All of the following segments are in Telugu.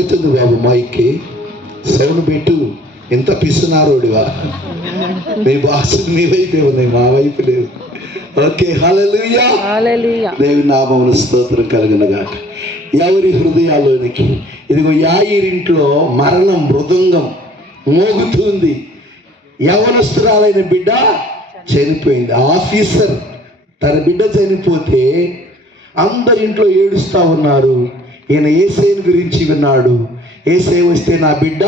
ఏమవుతుంది బాబు మైక్కి? సౌండ్ పెట్టు ఎంత పిస్తున్నారోడివా మీ బాసులు మీ వైపే ఉన్నాయి మా వైపు లేవు ఓకే హల్లెలూయా. దేవి నామమును స్తోత్రం కలుగునుగా ఎవరి హృదయాల్లోనికి? ఇదిగో యాయిరింట్లో మరణం మృదంగం మోగుతుంది. యవనస్తురాలైన బిడ్డ చనిపోయింది. ఆఫీసర్ తన బిడ్డ చనిపోతే అందరి ఇంట్లో ఏడుస్తా ఉన్నారు. ఈయన ఏసైని గురించి విన్నాడు. ఏసై వస్తే నా బిడ్డ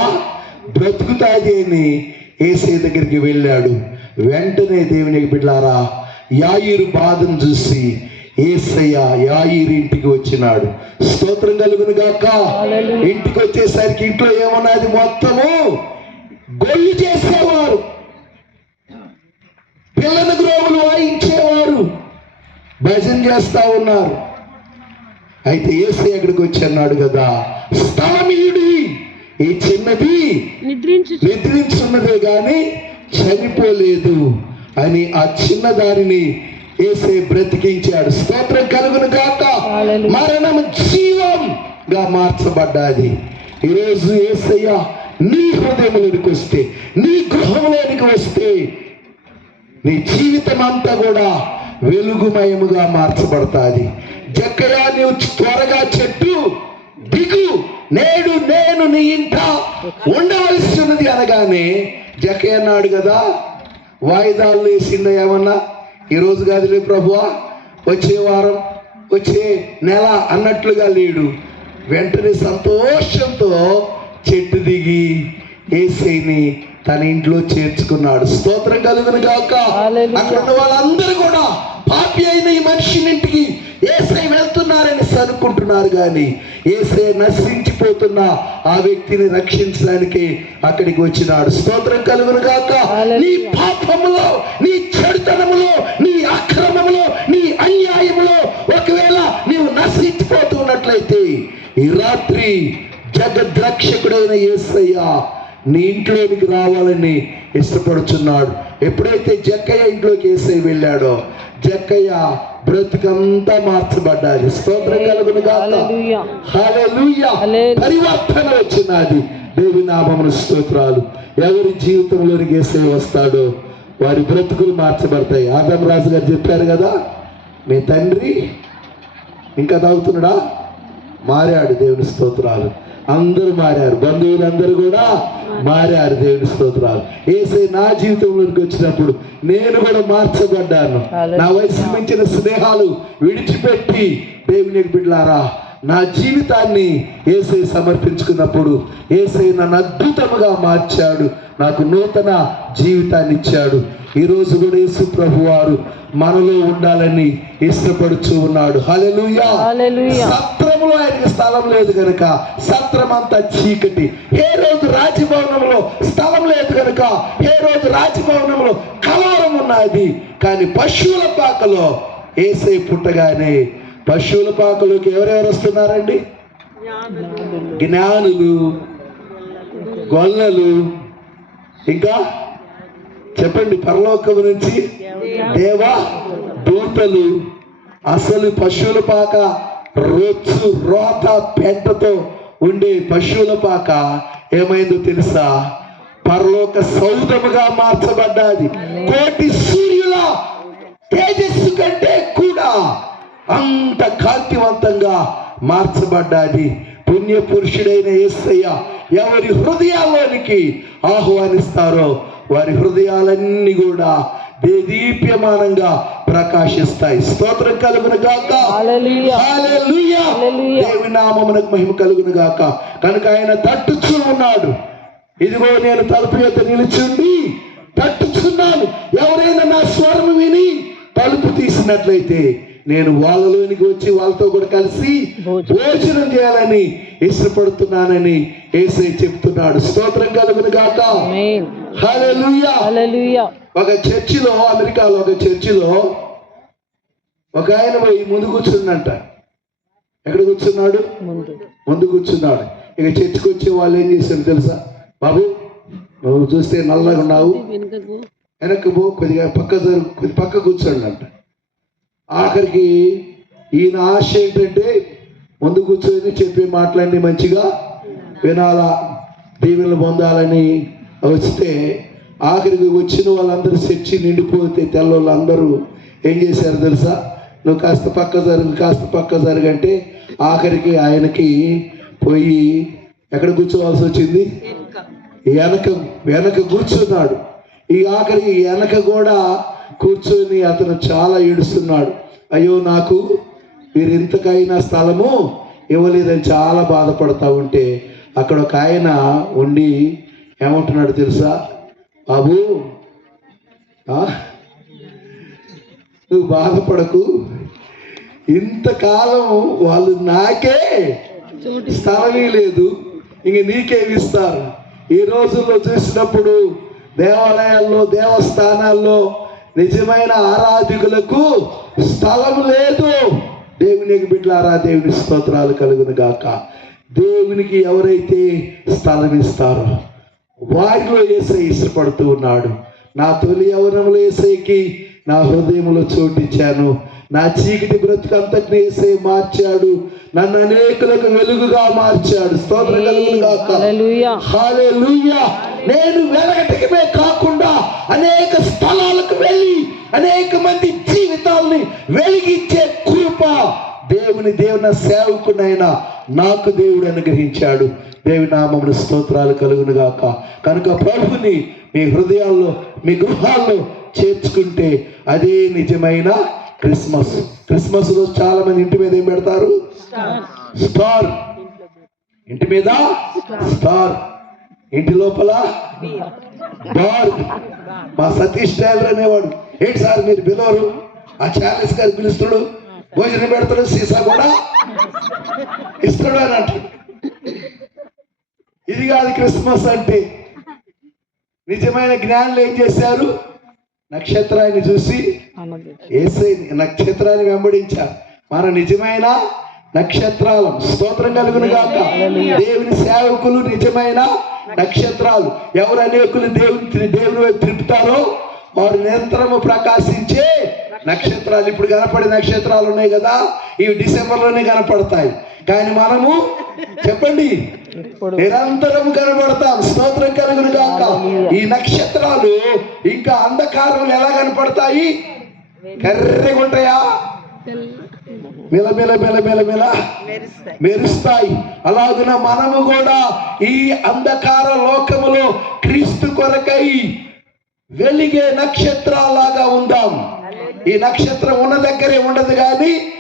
బ్రతుకుతాది అని ఏసై దగ్గరికి వెళ్ళాడు. వెంటనే దేవునికి బిడ్డారా యాయిరు బాధను చూసి ఏసయ్య యాయిరు ఇంటికి వచ్చినాడు. స్తోత్రం కలుగును గాక. ఇంటికి వచ్చేసరికి ఇంట్లో ఏమన్నది మొత్తము గొల్లు చేసేవారు. పిల్లల గ్రోవులు వాయించేవారు. భజన చేస్తా ఉన్నారు. అయితే ఏసై అక్కడికి వచ్చి అన్నాడు కదా? స్థలమీయుడి ఈ చిన్నది నిద్రించు నిద్రించున్నదే గాని చనిపోలేదు అని ఆ చిన్న దారిని ఏసే బ్రతికించాడు. స్తోత్రం కలుగును గాక. హల్లెలూయా. మరణం జీవంగా మార్చబడ్డాది. ఈరోజు ఏసయ్య నీ హృదయంలోనికి వస్తే నీ గృహంలోనికి వస్తే నీ జీవితం అంతా కూడా వెలుగుమయముగా మార్చబడతాది. జక్కయా నీవు త్వరగా చెట్టు దిగు. నేడు నేను నీ ఇంట ఉండవలసి ఉన్నది అనగానే జక్కయ్య అన్నాడు కదా వాయిదాలు వేసిండ ఏమన్నా? ఈ రోజు కాదులే ప్రభువా వచ్చే వారం వచ్చే నెల అన్నట్లుగా లేడు. వెంటనే సంతోషంతో చెట్టు దిగి ఏసైని తన ఇంట్లో చేర్చుకున్నాడు. స్తోత్రం కలుగును హల్లెలూయా. అక్కడ వాళ్ళందరూ కూడా పాపి అయిన ఈ మనిషిని ఇంటికి ఏసై వెళ్తున్నారని అనుకుంటున్నారు కానీ ఏసై నశించిపోతున్న ఆ వ్యక్తిని రక్షించడానికి అక్కడికి వచ్చినాడు. స్తోత్రం కలుగును గాక. హల్లెలూయా. నీ పాపములో నీ చెడుతనములో నీ అక్రమములో నీ అన్యాయములో ఒకవేళ నీవు నశించిపోతున్నట్లయితే ఈ రాత్రి జగద్రక్షకుడైన యేసయ్య నీ ఇంట్లోనికి రావాలని ఇష్టపడుచున్నాడు. ఎప్పుడైతే జక్కయ్య ఇంట్లోకి ఏసై వెళ్ళాడో జక్కయ్య బ్రతుకంతా మార్చబడ్డాది స్తోత్రం కలుగును. పరివర్తన వచ్చినది దేవి నామమును స్తోత్రాలు. ఎవరి జీవితంలోనికి ఏసై వస్తాడో వారి బ్రతుకులు మార్చబడతాయి. ఆదం రాజు గారు చెప్పారు కదా మీ తండ్రి ఇంకా తాగుతున్నాడా? మారాడు దేవుని స్తోత్రాలు. అందరూ మారారు. బంధువులందరూ కూడా మారారు దేవుని స్తోత్రాలు. ఏసై నా జీవితంలోకి వచ్చినప్పుడు నేను కూడా మార్చబడ్డాను. నా వయసు మించిన స్నేహాలు విడిచిపెట్టి దేవునికి బిడ్లారా నా జీవితాన్ని ఏసై సమర్పించుకున్నప్పుడు ఏసై నన్ను అద్భుతముగా మార్చాడు. నాకు నూతన జీవితాన్ని ఇచ్చాడు. ఈ రోజు కూడా యేసు ప్రభు వారు మనలో ఉండాలని ఇష్టపడుచు ఉన్నాడు. హల్లెలూయా. సత్రములో ఆయనకి స్థలం లేదు కనుక సత్రం అంతా చీకటి. ఏ రోజు రాజభవనంలో స్థలం లేదు కనుక ఏ రోజు రాజభవనంలో కలవరం ఉన్నది. కానీ పశువుల పాకలో ఏసై పుట్టగానే పశువుల పాకలోకి ఎవరెవరు వస్తున్నారండి? జ్ఞానులు గొల్లలు ఇంకా? చెప్పండి పరలోకం నుంచి దేవా దూతలు అసలు పశువుల పాక రొచ్చు రోత పెంటతో ఉండే పశువుల పాక ఏమైందో తెలుసా? పరలోక సౌదముగా మార్చబడ్డాది. కోటి సూర్యుల తేజస్సు కంటే కూడా అంత కాంతివంతంగా మార్చబడ్డాది. పుణ్య పురుషుడైన యేసయ్య ఎవరి హృదయాల్లోనికి ఆహ్వానిస్తారో వారి హృదయాలన్నీ కూడా దేదీప్యమానంగా ప్రకాశిస్తాయి. స్తోత్రం కలుగును గాక. దేవి నామమునకు మహిమ కలుగును గాక. కనుక ఆయన తట్టుచూ ఉన్నాడు. ఇదిగో నేను తలుపు యొక్క నిలుచుండి తట్టుచున్నాను. ఎవరైనా నా స్వరం విని తలుపు తీసినట్లయితే నేను వాళ్ళలోనికి వచ్చి వాళ్ళతో కూడా కలిసి భోజనం. చేయాలని ఇష్టపడుతున్నానని ఏసై చెప్తున్నాడు. స్తోత్రం కలుగును గాక. ఒక చర్చిలో అమెరికాలో ఒక చర్చిలో ఒక ఆయన పోయి ముందు కూర్చుందంట. ఎక్కడ కూర్చున్నాడు? ముందు. కూర్చున్నాడు. ఇక చర్చికి వచ్చే వాళ్ళు ఏం చేశారు తెలుసా? బాబు నువ్వు చూస్తే నల్లగా ఉన్నావు. వెనుకకు పో కొద్దిగా పక్క కొద్ది పక్క కూర్చోండి అంట ఆఖరికి ఈయన ఆశ ఏంటంటే ముందు కూర్చొని చెప్పే మాటలన్నీ మంచిగా వినాలా. దీవెనలు పొందాలని వస్తే ఆఖరికి వచ్చిన వాళ్ళందరూ చర్చి నిండిపోతే తెల్లవాళ్ళందరూ ఏం చేశారు తెలుసా? నువ్వు కాస్త పక్క జరుగు కాస్త పక్క జరుగంటే ఆఖరికి ఆయనకి పోయి ఎక్కడ కూర్చోవాల్సి వచ్చింది? వెనక వెనక కూర్చున్నాడు. ఈ ఆఖరికి వెనక కూడా కూర్చొని అతను చాలా ఏడుస్తున్నాడు. అయ్యో నాకు మీరు ఇంతకైనా స్థలము ఇవ్వలేదని చాలా బాధపడతా ఉంటే అక్కడ ఒక ఆయన ఉండి ఏమంటున్నాడు తెలుసా? బాబు ఆ? నువ్వు బాధపడకు. ఇంతకాలం వాళ్ళు నాకే స్థలమీ లేదు. ఇంక నీకేమి ఇస్తారు? ఈ రోజుల్లో చూసినప్పుడు దేవాలయాల్లో దేవస్థానాల్లో నిజమైన ఆరాధికులకు స్థలం లేదు. దేవునికి బిడ్డలారా దేవుని స్తోత్రాలు కలుగును గాక దేవునికి ఎవరైతే స్థలం ఇస్తారో వారిలో ఏసై ఇష్టపడుతూ ఉన్నాడు. నా తొలి యవనంలో ఏసైకి నా హృదయంలో చోటిచ్చాను. నా చీకటి బ్రతుకంతటిని ఏసై మార్చాడు. నన్ను అనేకులకు వెలుగుగా మార్చాడు. స్తోత్రం నేను వెలగటమే కాకుండా అనేక స్థలాలకు వెళ్ళి అనేక మంది జీవితాలని వెలిగించే కృప దేవుని దేవుని సేవకునైనా నాకు దేవుడు అనుగ్రహించాడు. దేవి నామమును స్తోత్రాలు కలుగును గాక. కనుక ప్రభుని మీ హృదయాల్లో మీ గృహాల్లో చేర్చుకుంటే అదే నిజమైన క్రిస్మస్. క్రిస్మస్ రోజు చాలా మంది ఇంటి మీద ఏం పెడతారు? స్టార్. ఇంటి మీద స్టార్. ఇంటి లోపల బార్ మా సతీష్ టైలర్ అనేవాడు. ఏంటి సార్ మీరు పిలవరు? ఆ చార్లెస్ గారు పిలుస్తుడు భోజనం పెడతాడు సీసా కూడా. ఇస్తాడు అని అంటాడు. ఇది కాదు క్రిస్మస్ అంటే. నిజమైన జ్ఞానులు ఏం చేశారు? నక్షత్రాన్ని చూసి ఏసై నక్షత్రాన్ని వెంబడించారు. మన నిజమైన నక్షత్రాలు స్తోత్రం కలుగును గాక. దేవుని సేవకులు నిజమైన నక్షత్రాలు. ఎవరు అనేకులు దేవుని దేవుని వైపు తిప్పుతారో వారు నిరంతరము ప్రకాశించే నక్షత్రాలు. ఇప్పుడు కనపడే నక్షత్రాలు ఉన్నాయి కదా ఇవి డిసెంబర్లోనే కనపడతాయి. కానీ మనము చెప్పండి. నిరంతరం కనబడతాం. స్తోత్రం కలుగును గాక. ఈ నక్షత్రాలు ఇంకా అంధకారంలో ఎలా కనపడతాయి? కర్రెగా ఉంటాయా మిల మిల మిల మిల మిల మెరుస్తాయి. అలాగున మనము కూడా ఈ అంధకార లోకములో క్రీస్తు కొరకై వెలిగే నక్షత్రాలాగా ఉందాం. ఈ నక్షత్రం ఉన్న దగ్గరే ఉండదు కానీ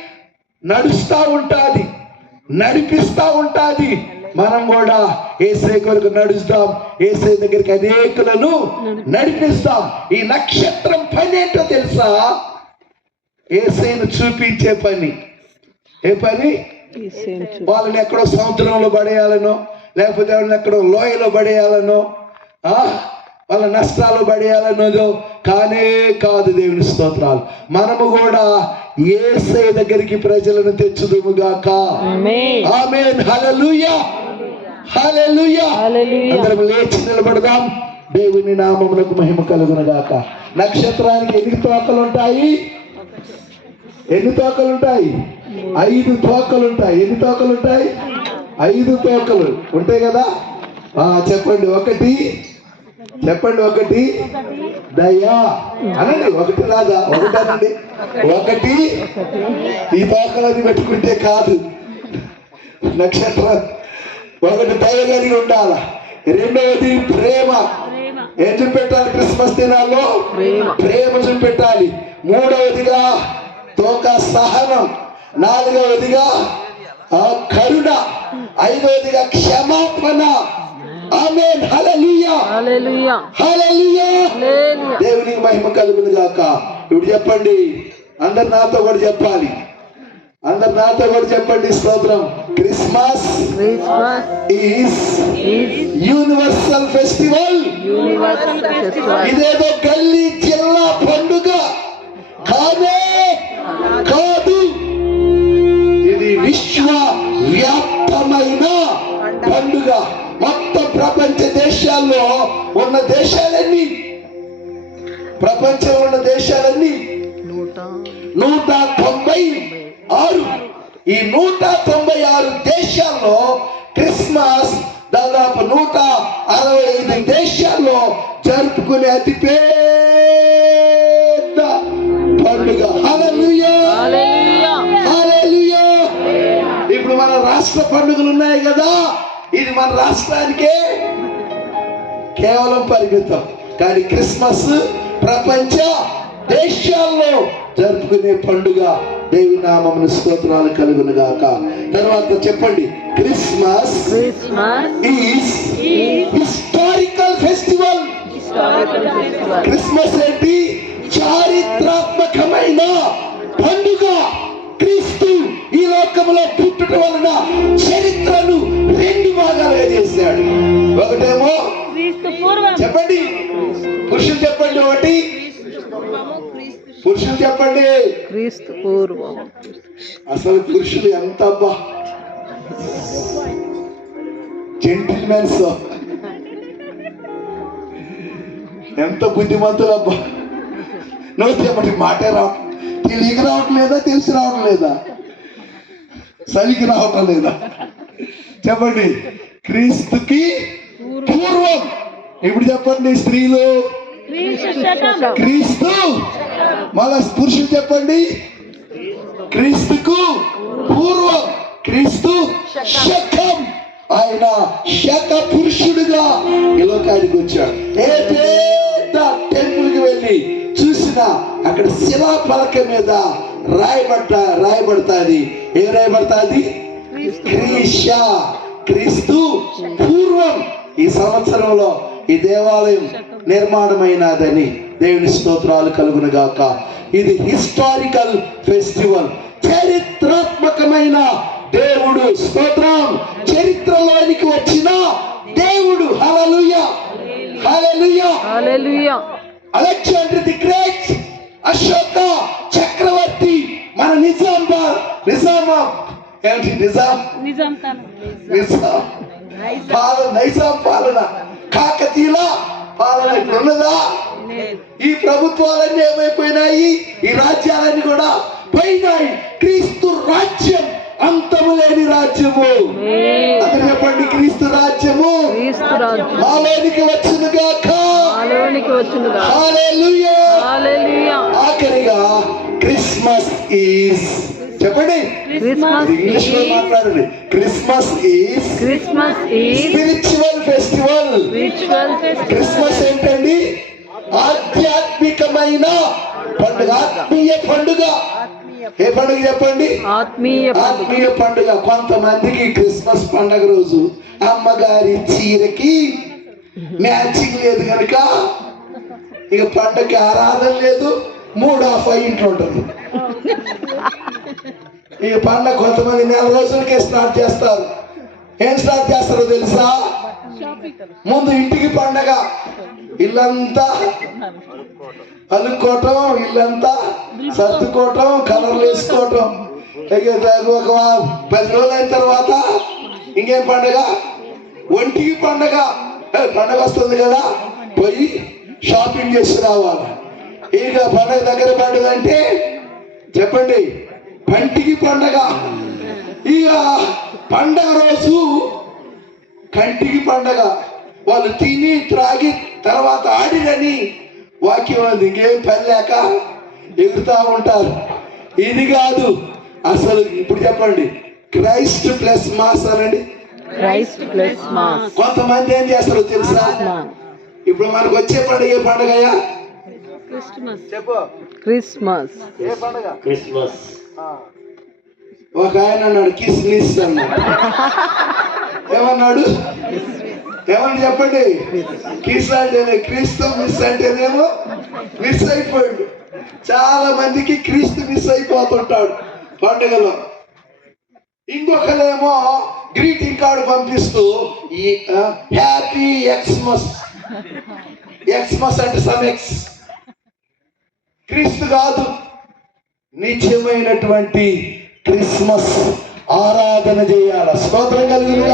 నడుస్తా ఉంటాది. నడిపిస్తా ఉంటాది. మనం కూడా ఏసై కొరకు నడుస్తాం. ఏసై దగ్గరికి అనేకులను నడిపిస్తాం. ఈ నక్షత్రం పని ఏంటో తెలుసా? ఏసైను చూపించే పని. ఏ పని? వాళ్ళని ఎక్కడో సముద్రంలో పడేయాలనో లేకపోతే వాళ్ళని ఎక్కడో లోయలో పడేయాలనో ఆ? వాళ్ళ నష్టాలు పడేయాలన్నదో కానే కాదు దేవుని స్తోత్రాలు. మనము కూడా ఏసై దగ్గరికి ప్రజలను తెచ్చుదుముగాక ఆమేన్. ఆమేన్. హల్లెలూయా. హల్లెలూయా. అందరం లేచి నిలబడదాం. దేవుని నామమునకు మహిమ కలుగునగాక నక్షత్రానికి ఎన్ని తోకలు ఉంటాయి ఎన్ని తోకలు ఉంటాయి ఐదు తోకలు ఉంటాయి ఎన్ని తోకలు ఉంటాయి ఐదు తోకలు. ఉంటాయి కదా? ఆ చెప్పండి. ఒకటి చెప్పండి ఒకటి. దయా అనండి ఒకటి రాదా ఒకటి అనండి. ఒకటి. ఈ తోకలని పెట్టుకుంటే కాదు. నక్షత్రం. ఒకటి దయ కలిగి ఉండాల? రెండవది ప్రేమ. ఏం చూపెట్టాలి క్రిస్మస్ దినాల్లో? ప్రేమ చూపెట్టాలి. మూడవదిగా తోక సహనం. నాలుగవదిగా ఆ కరుణ. ఐదవదిగా క్షమాపణ. దేవునికి మహిమ కలుగును గాక. ఇప్పుడు చెప్పండి అందరు నాతో కూడా చెప్పాలి. అందరు నాతో కూడా చెప్పండి స్తోత్రం. Christmas is is universal festival. Universal festival. ఇదేదో గల్లీ జిల్లా పండుగ. కాదే? కాదు. ఇది విశ్వ వ్యాప్తమైన పండుగ. మొత్తం ప్రపంచ విషయాల్లో ఉన్న దేశాలన్నీ ప్రపంచం ఉన్న దేశాలన్నీ నూట తొంభై ఆరు ఈ నూట తొంభై ఆరు దేశాల్లో క్రిస్మస్ దాదాపు నూట అరవై ఐదు దేశాల్లో జరుపుకునే అతి పెద్ద పండుగ. ఇప్పుడు మన రాష్ట్ర పండుగలు ఉన్నాయి కదా ఇది మన రాష్ట్రానికే కేవలం పరిమితం కానీ క్రిస్మస్ ప్రపంచ దేశాల్లో జరుపుకునే పండుగ దేవి నామమును స్తోత్రాలు కలుగును గాక తర్వాత చెప్పండి Christmas is historical festival Christmas ఏంటి? చారిత్రాత్మకమైన పండుగ. క్రీస్తు ఈ లోకంలో పుట్టుట వలన చరిత్రను రెండు భాగాలుగా చేశాడు. ఒకటేమో చెప్పండి. పురుషులు చెప్పండి ఒకటి. పురుషులు చెప్పండి. క్రీస్తు పూర్వం. అసలు పురుషులు ఎంత అబ్బా జెంటిల్మెన్స్ ఎంత బుద్ధిమంతులు అబ్బా నువ్వు చెప్పండి మాటే రావ తెలియక రావటం లేదా తెలిసి రావటం లేదా సరికి రావటం లేదా చెప్పండి. క్రీస్తుకి పూర్వం. ఇప్పుడు చెప్పండి స్త్రీలు. క్రీస్తు. మళ్ళా పురుషులు చెప్పండి. క్రీస్తుకు పూర్వం. క్రీస్తు శకం. ఆయన శక పురుషుడుగా ఈ లోకానికి వచ్చాడు. ఏ పెద్ద టెంపుల్కి వెళ్ళి చూసినా అక్కడ శిలా పలక మీద రాయబడ్డ రాయబడతాది. ఏం రాయబడతాది? క్రీష. క్రీస్తు పూర్వం. ఈ సంవత్సరంలో ఈ దేవాలయం నిర్మాణమైనదని దేవుని స్తోత్రాలు కలుగును గాక. ఇది హిస్టారికల్ ఫెస్టివల్ చరిత్రాత్మకమైన దేవుడు స్తోత్రం. చరిత్రలోనికి వచ్చిన దేవుడు hallelujah hallelujah hallelujah. Alexander the great Ashoka చక్రవర్తి మన నిజామాబాద్ నిజామా ఏమిటి నిజాం? నిజాం నిజాం. పాలన నైజాం పాలన. కాకతీయుల పాలన ఇప్పుడు ఉన్నదా? ఈ ప్రభుత్వాలన్నీ ఏమైపోయినాయి? ఈ రాజ్యాలన్నీ కూడా పోయినాయి. క్రీస్తు రాజ్యం అంతము లేని రాజ్యము. అందరు చెప్పండి క్రీస్తు రాజ్యము. మాలోనికి వచ్చిన గాక ఆఖరిగా క్రిస్మస్ ఈజ్ చెప్పండి. క్రిస్మస్ ఇంగ్లీష్లో మాట్లాడండి. Christmas is Christmas is spiritual festival. Spiritual festival. Christmas ఏంటండి? ఆధ్యాత్మికమైన పండుగ ఆత్మీయ పండుగ. ఏ పండుగ చెప్పండి? ఆత్మీయ పండుగ. ఆత్మీయ పండుగ. కొంతమందికి క్రిస్మస్ పండుగ రోజు అమ్మగారి చీరకి మ్యాచింగ్ లేదు కనుక ఇక పండగకి ఆరాధన లేదు. మూడు ఆఫ్ అయి ఇంట్లో ఉంటుంది ఈ పండగ కొంతమంది నెల రోజులకే స్టార్ట్ చేస్తారు. ఏం స్టార్ట్ చేస్తారో తెలుసా? ముందు ఇంటికి పండగ. ఇల్లంతా అల్లుకోవటం ఇల్లంతా సర్దుకోవటం కలర్లు వేసుకోవటం. ఒక పది రోజులు అయిన తర్వాత ఇంకేం పండగ? ఒంటికి పండగ. పండగ వస్తుంది కదా? పోయి షాపింగ్ చేసి రావాలి. ఇక పండగ దగ్గర పడ్డదంటే చెప్పండి. పంటికి పండగ. ఇక పండగ రోజు కంటికి పండగ. వాళ్ళు తిని త్రాగి తర్వాత ఆడిరని వాక్యం ఉంది ఇంకేం పని లేక ఎగురుతా ఉంటారు. ఇది కాదు అసలు ఇప్పుడు చెప్పండి. క్రైస్ట్ ప్లస్ మాస్ అనండి. Christ plus mass. కొంతమంది ఏం చేస్తారో తెలుసా? ఇప్పుడు మనకు వచ్చే పండుగ ఏ పండుగయా క్రిస్మస్. చెప్పు. క్రిస్మస్. ఏ పండుగ? క్రిస్మస్. ఒక ఆయన అన్నాడు కిస్మిస్ అన్నాడు. ఏమన్నాడు? ఏమని చెప్పండి? కిస్ అంటేనే క్రీస్తు మిస్ అంటేనేమో మిస్ అయిపోయాడు. చాలా మందికి క్రీస్తు మిస్ అయిపోతుంటాడు పండుగలో. ఇంకొకరేమో గ్రీటింగ్ కార్డు పంపిస్తూ ఈ హ్యాపీ ఎక్స్మస్ ఎక్స్మస్ అంటే సమ్ ఎక్స్ క్రీస్తు కాదు. నిత్యమైనటువంటి క్రిస్మస్ ఆరాధన చేయాల? స్తోత్రం కలిగిన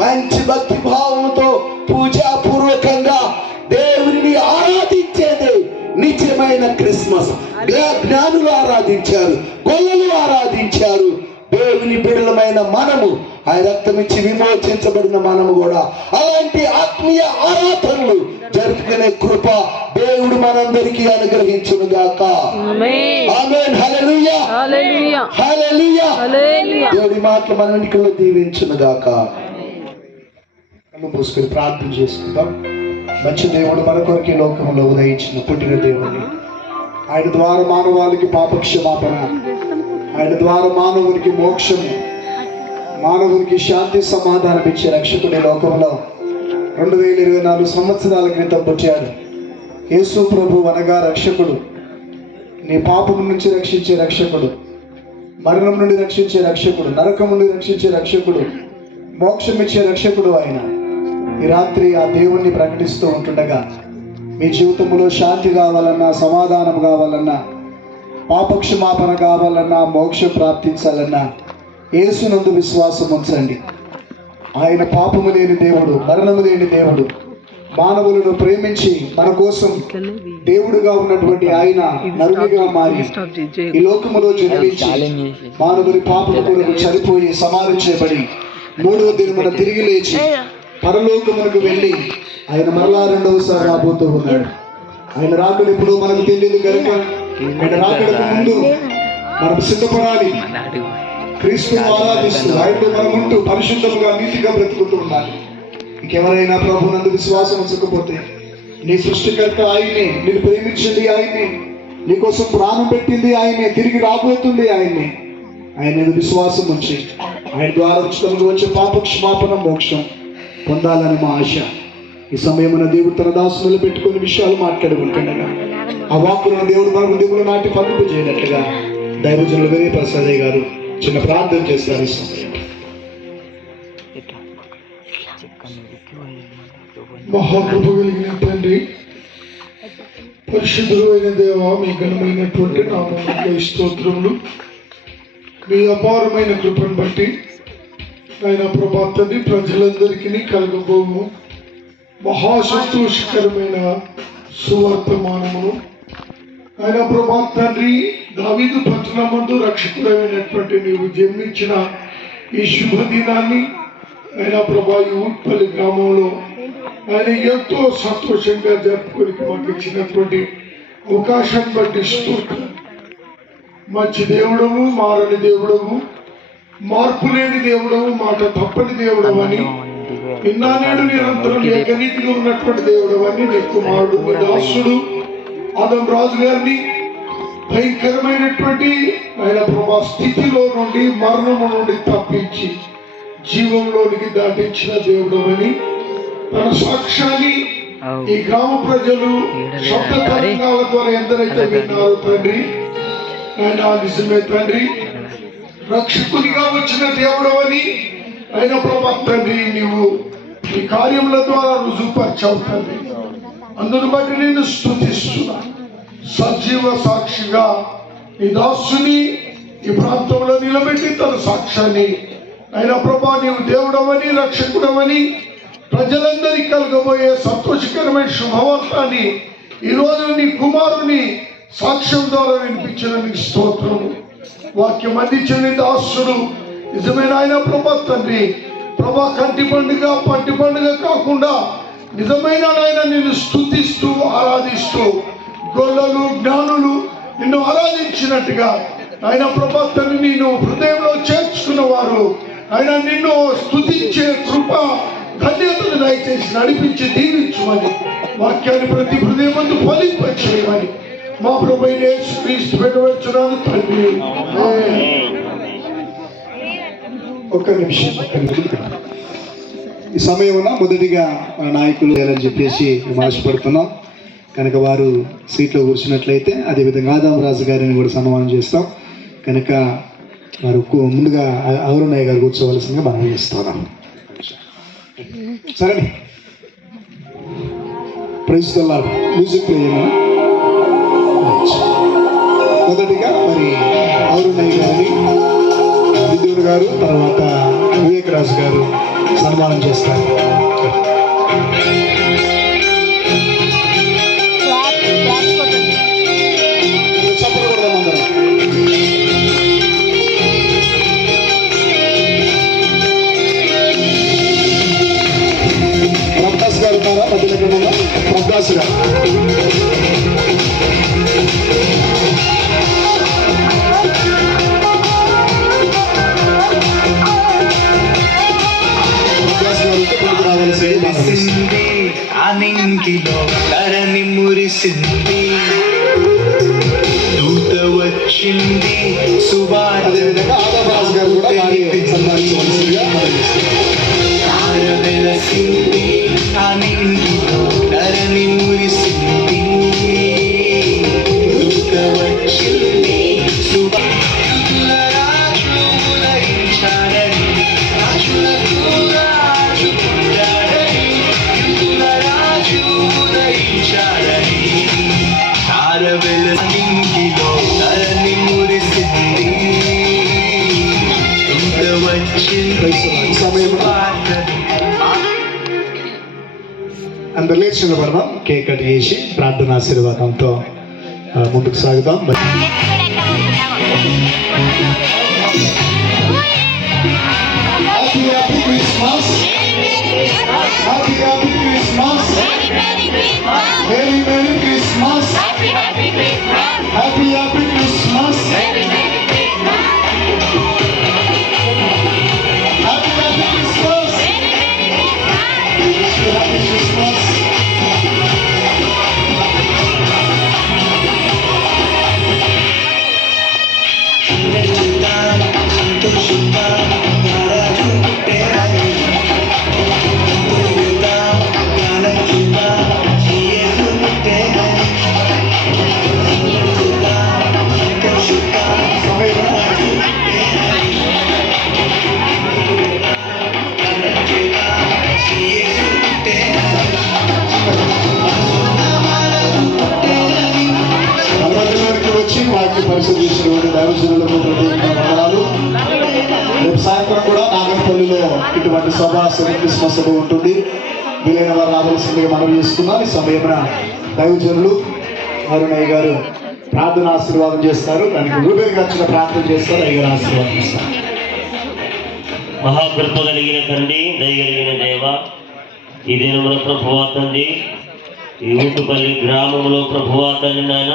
మంచి భక్తి భావంతో పూజాపూర్వకంగా దేవుని ఆరాధించేది నిత్యమైన క్రిస్మస్. జ్ఞా- జ్ఞానులు ఆరాధించారు గొల్లలు ఆరాధించారు. దేవుని బిడ్డలమైన మనము ఆయన రక్తం ఇచ్చి విమోచించబడిన మనము కూడా అలాంటి ఆత్మీయ ఆరాధనలు జరుపుకునే కృప దేవుడు మనందరికీ అనుగ్రహించును గాక దేవుడి మాటలు మన వెనుకల్లో దీవించును గాక కళ్ళు మూసుకొని ప్రార్థన చేసుకుందాం. మంచి దేవుడు మన కొరకు లోకంలో ఉదయించిన పుట్టిన దేవుని ఆయన ద్వారా మానవాళికి పాపక్షమాపణ. ఆయన ద్వారా మానవునికి మోక్షము. మానవునికి శాంతి సమాధానం ఇచ్చే రక్షకుడి లోకంలో రెండు వేల ఇరవై నాలుగు సంవత్సరాల క్రితం పుట్టాడు. యేసు ప్రభు అనగా రక్షకుడు. నీ పాపం నుంచి రక్షించే రక్షకుడు. మరణం నుండి రక్షించే రక్షకుడు. నరకం నుండి రక్షించే రక్షకుడు. మోక్షం ఇచ్చే రక్షకుడు ఆయన. ఈ రాత్రి ఆ దేవుణ్ణి ప్రకటిస్తూ ఉంటుండగా మీ జీవితంలో శాంతి కావాలన్నా సమాధానం కావాలన్నా పాపక్షమాపణ కావాలన్నా మోక్షం ప్రాప్తించాలన్నా ఏసునందు విశ్వాసం ఉంచండి. ఆయన పాపము లేని దేవుడు మరణము లేని దేవుడు మానవులను ప్రేమించి మన కోసం దేవుడుగా ఉన్నటువంటి ఆయన నరునిగా మారి ఈ లోకములో జన్మించి మానవుని పాపము కొరకు చనిపోయి సమాధి చేయబడి మూడవ దినమున తిరిగి లేచి పరలోకములకు వెళ్ళి ఆయన మరలా రెండవసారి రాబోతూ ఉన్నాడు. ఆయన రాకడు ఇప్పుడు మనకు తెలియదు కనుక ఆయన రాకడకు ముందు మనం సిద్ధపడాలి. క్రీస్తును ఆరాధిస్తూ ఆయనతో మనం ఉంటూ పరిశుద్ధముగా నీతిగా బ్రతుకుతూ ఉండాలి. ఇంకెవరైనా ప్రభు నందు విశ్వాసం ఉంచకపోతే నీ సృష్టికర్త ఆయనే నేను ప్రేమించింది ఆయనే నీకోసం ప్రాణం పెట్టింది ఆయనే తిరిగి రాబోతుంది ఆయనే. ఆయన విశ్వాసం ఉంచి ఆయన ద్వారా ఉచితంగా వచ్చే పాప క్షమాపణ మోక్షం పొందాలని మా ఆశ. ఈ సమయమున దేవుడు తన దాసులు పెట్టుకుని విషయాలు మాట్లాడుకుంటుండగా ఆ వాక్కులను దేవుడు మనకు దేవుడు నాటి పంపింపు చేయనట్లుగా దైవజనులు వేరే ప్రసాదయ్య గారు చిన్న ప్రార్థన చేస్తారు మహాకృప కలిగిన తండ్రి పరిశుద్ధుడు అయిన దేవ మీ ఘనమైనటువంటి నామములకై స్తోత్రములు. మీ అపారమైన కృపను బట్టి ఆయన ప్రభాతని ప్రజలందరికీ కలగబోము. మహాసంతోషకరమైన సువర్తమానమును ఆయన ప్రభా తండ్రి దావీదు పట్టణమందు రక్షకుడైనటువంటి నీవు జన్మించిన ఈ శుభదినాన్ని ఆయన ప్రభా ఈ ఊట్పల్లి గ్రామంలో ఆయన ఎంతో సంతోషంగా జరుపుకోనికి మాకు ఇచ్చినటువంటి అవకాశాన్ని బట్టి స్తోత్రం. మంచి దేవుడము మారని దేవుడము మార్పు లేని దేవుడము మాట తప్పని దేవుడము అని నిన్నానేడు నిరంతరం ఏకరీతిగా ఉన్నటువంటి దేవుడు అని నీ కుమారుడు దాసుడు ఆదం రాజు గారిని భయంకరమైనటువంటి ఆయన ప్రభా స్థితిలో నుండి మరణము నుండి తప్పించి జీవంలోనికి దాటించిన దేవుడు అని తన సాక్ష్యాన్ని ఈ గ్రామ ప్రజలు శబ్ద తరంగాల ద్వారా ఎందరైతే విన్నారో తండ్రి? ఆయన నిజమే తండ్రి. రక్షకునిగా వచ్చిన దేవుడు అని ఆయన ప్రభా తండ్రి నీవు ఈ కార్యముల ద్వారా రుజువుపరచావు తండ్రి. అందును బట్టి నేను స్థుతిస్తున్నా సజీవ సాక్షిగా ఈ దాసుని ఈ ప్రాంతంలో నిలబెట్టి తన సాక్ష్యాన్ని. ఆయన ప్రభా నీవు దేవుడమని రక్షకుడమని ప్రజలందరికీ కలగబోయే సంతోషకరమైన శుభవార్తాన్ని ఈ నీ కుమారుని సాక్ష్యం ద్వారా వినిపించిన నీకు స్తోత్రము వాక్యం అందించిన నీ దాసుడు నిజమైన ఆయన ప్రభా తండ్రి. ప్రభా కంటి పండుగ పంటి పండుగ కాకుండా నిజమైన ఆయన నిన్ను స్థుతిస్తూ ఆరాధిస్తూ గొల్లలు జ్ఞానులు నిన్ను ఆరాధించినట్టుగా. ఆయన ప్రభా తండ్రి నిన్ను హృదయంలో చేర్చుకున్న వారు ఆయన నిన్ను స్థుతించే కృప ధన్యతను దయచేసి నడిపించి దీవించమని వాక్యాన్ని ప్రతి హృదయమందు ఫలింపచేయమని మా ప్రభు క్రీస్తు పెట్టవచ్చున్నాను తండ్రి. ఒక్క నిమిషం. ఈ సమయమున మొదటిగా మన నాయకులు లేరని చెప్పేసి మేము కనుక వారు సీట్లో కూర్చున్నట్లయితే అదేవిధంగా ఆదాం రాజు గారిని కూడా సన్మానం చేస్తాం. కనుక వారు ముందుగా అవరుణయ్య గారు కూర్చోవలసిందిగా మనం చేస్తున్నాం. సరే ప్రైజ్ మ్యూజిక్ ప్లే మొదటిగా మరి అవరుణయ్య గారిని విద్యుడు గారు తర్వాత వివేక్ రాజు గారు సన్మానం చేస్తారు. ప్రకాశ్ గారు ప్రకాశ్ గారు. అందరు లేచి కేక్ కట్ చేసి ప్రార్థన ఆశీర్వాదంతో ముందుకు సాగుదాం. క్రిస్మస్ సభ ఉంటుంది. వీలైన వారు రావాల్సిందిగా మనం చేస్తున్నాం ఈ సమయమున దైవజనులు అరుణయ్య గారు ప్రార్థన ఆశీర్వాదం చేస్తారు. దానికి రూపేకి వచ్చిన ప్రార్థన చేస్తారు. అయ్య గారు ఆశీర్వాదం చేస్తారు. మహాకృప కలిగిన తండ్రి దయగలిగిన దేవ ఈ దినమున ప్రభువా తండ్రి ఈ ఊటుపల్లి గ్రామంలో ప్రభువా తండ్రి నాయన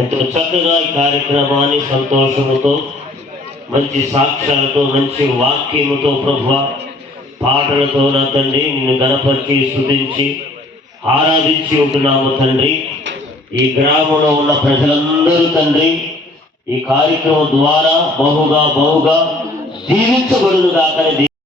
ఎంతో చక్కగా ఈ కార్యక్రమాన్ని సంతోషముతో మంచి సాక్ష్యాలతో మంచి వాక్యముతో ప్రభువా పాటలతో నా తండ్రి నిన్ను గణపరిచి స్థుతించి ఆరాధించి ఉంటున్నాము తండ్రి. ఈ గ్రామంలో ఉన్న ప్రజలందరూ తండ్రి ఈ కార్యక్రమం ద్వారా బహుగా బహుగా దీవించబడును